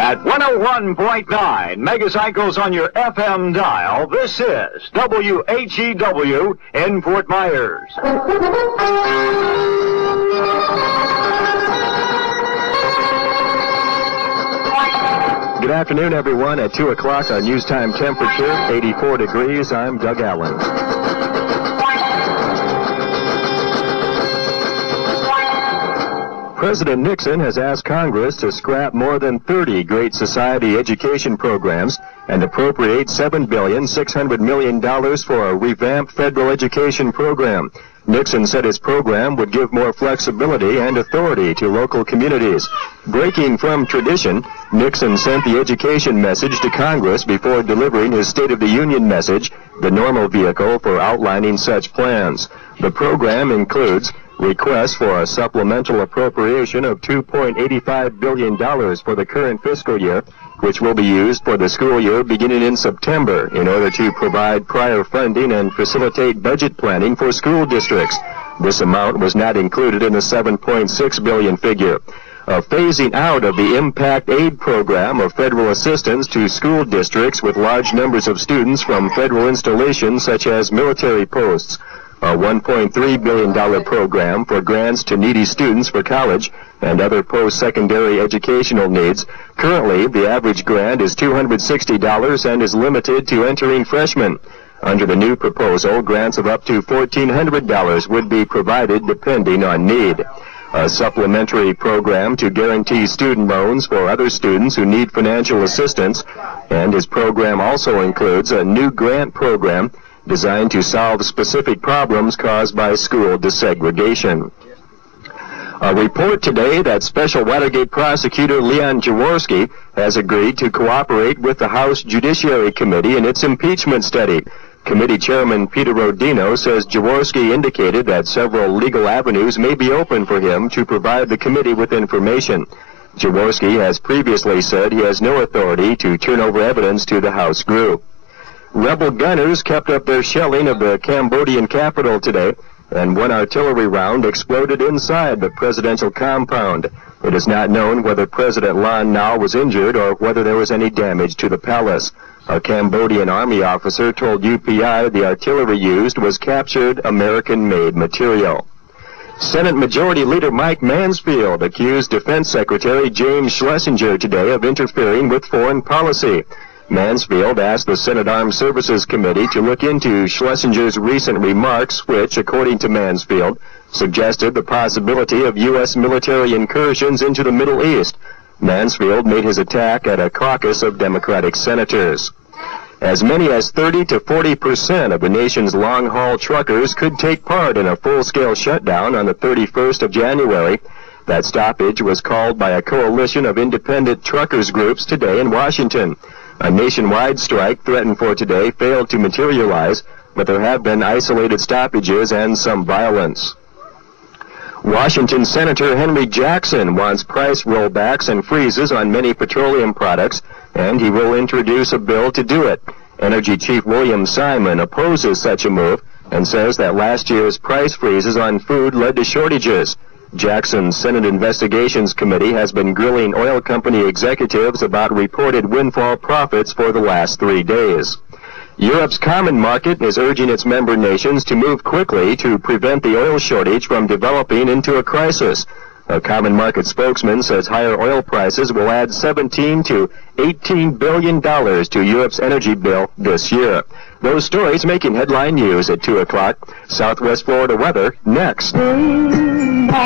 At 101.9 megacycles on your FM dial, this is WHEW in Fort Myers. Good afternoon, everyone. At 2 o'clock, our news time temperature, 84 degrees. I'm Doug Allen. President Nixon has asked Congress to scrap more than 30 Great Society education programs and appropriate $7.6 billion for a revamped federal education program. Nixon said his program would give more flexibility and authority to local communities. Breaking from tradition, Nixon sent the education message to Congress before delivering his State of the Union message, the normal vehicle for outlining such plans. The program includes requests for a supplemental appropriation of $2.85 billion for the current fiscal year, which will be used for the school year beginning in September in order to provide prior funding and facilitate budget planning for school districts. This amount was not included in the $7.6 billion figure. A phasing out of the Impact Aid program of federal assistance to school districts with large numbers of students from federal installations such as military posts. A $1.3 billion program for grants to needy students for college and other post-secondary educational needs. Currently, the average grant is $260 and is limited to entering freshmen. Under the new proposal, grants of up to $1,400 would be provided depending on need. A supplementary program to guarantee student loans for other students who need financial assistance, and his program also includes a new grant program designed to solve specific problems caused by school desegregation. A report today that Special Watergate Prosecutor Leon Jaworski has agreed to cooperate with the House Judiciary Committee in its impeachment study. Committee Chairman Peter Rodino says Jaworski indicated that several legal avenues may be open for him to provide the committee with information. Jaworski has previously said he has no authority to turn over evidence to the House group. Rebel gunners kept up their shelling of the Cambodian capital today, and one artillery round exploded inside the presidential compound. It is not known whether President Lon Nol was injured or whether there was any damage to the palace. A Cambodian army officer told UPI the artillery used was captured American-made material. Senate Majority Leader Mike Mansfield accused Defense Secretary James Schlesinger today of interfering with foreign policy. Mansfield asked the Senate Armed Services Committee to look into Schlesinger's recent remarks, which, according to Mansfield, suggested the possibility of U.S. military incursions into the Middle East. Mansfield made his attack at a caucus of Democratic senators. As many as 30 to 40% of the nation's long-haul truckers could take part in a full-scale shutdown on the 31st of January. That stoppage was called by a coalition of independent truckers groups today in Washington. A nationwide strike threatened for today failed to materialize, but there have been isolated stoppages and some violence. Washington Senator Henry Jackson wants price rollbacks and freezes on many petroleum products, and he will introduce a bill to do it. Energy Chief William Simon opposes such a move and says that last year's price freezes on food led to shortages. Jackson's Senate Investigations Committee has been grilling oil company executives about reported windfall profits for the last 3 days. Europe's Common Market is urging its member nations to move quickly to prevent the oil shortage from developing into a crisis. A Common Market spokesman says higher oil prices will add $17 to $18 billion to Europe's energy bill this year. Those stories making headline news at 2 o'clock. Southwest Florida weather next.